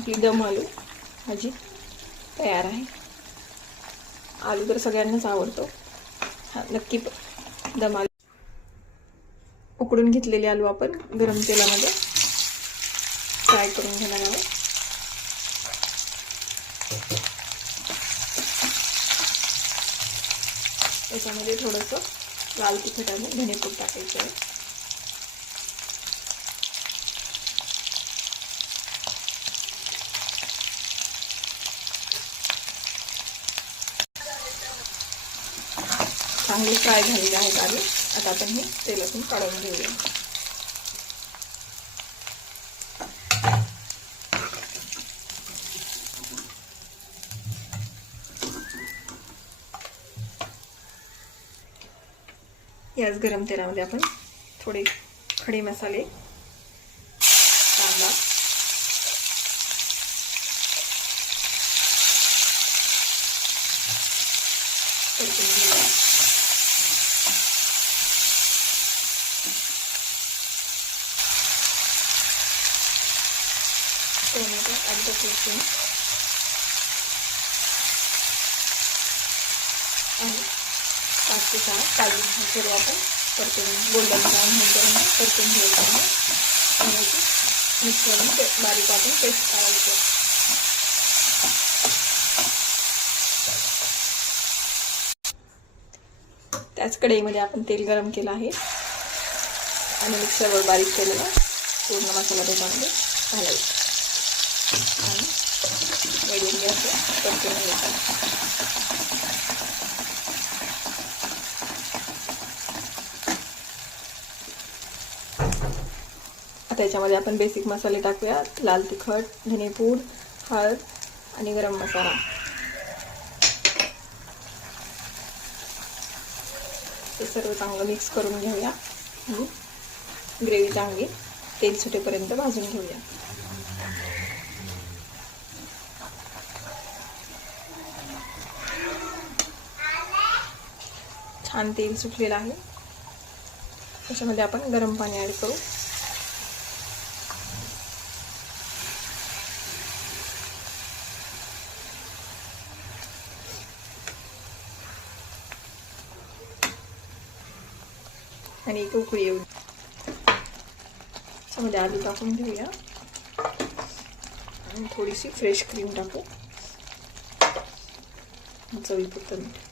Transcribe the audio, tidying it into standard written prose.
आपली दम आलू भाजी तयार आहे. आलू तर सगळ्यांनाच आवडतो. हा नक्की दम आलू. उकडून घेतलेले आलू आपण गरम तेलामध्ये फ्राय करून घेणार आहोत. त्याच्यामध्ये थोडंसं लाल तिखट आणि धनेपूड टाकायचं आहे. चांगले फ्राय झालेले आहेत आलू. आता आपण हे तेलातून काढून घेऊया. याच गरम तेलामध्ये आपण थोडे खडे मसाले, कांदा, परतून घेऊया. टोमॅटो अद्रक लसूण आणि 5 ते 6 काजू सर्व आपण परतून गोल्डन ब्राऊन होईपर्यंत परतून घ्यायचं आहे. आणि मिक्सरने बारीक आपण पेस्ट करायचं. त्याच कढईमध्ये आपण तेल गरम केलं आहे आणि मिक्सरवर बारीक केलेला पूर्ण मसाला त्याच्यामध्ये घालायचा आणि मीडियम गॅसवर परतून घ्यायचा. त्याच्यामध्ये आपण बेसिक मसाले टाकूया. लाल तिखट, धनेपूड, हळद आणि गरम मसाला. हे सर्व चांगलं मिक्स करून घेऊया आणि ग्रेव्ही चांगली तेल सुटेपर्यंत भाजून घेऊया. छान तेल सुटलेलं आहे. त्याच्यामध्ये आपण गरम पाणी ॲड करू. आणि एक उकळी येऊ. त्याच्यामध्ये आलू टाकून घेऊया आणि थोडीशी फ्रेश क्रीम टाकू. चवीपुरतं मीठ.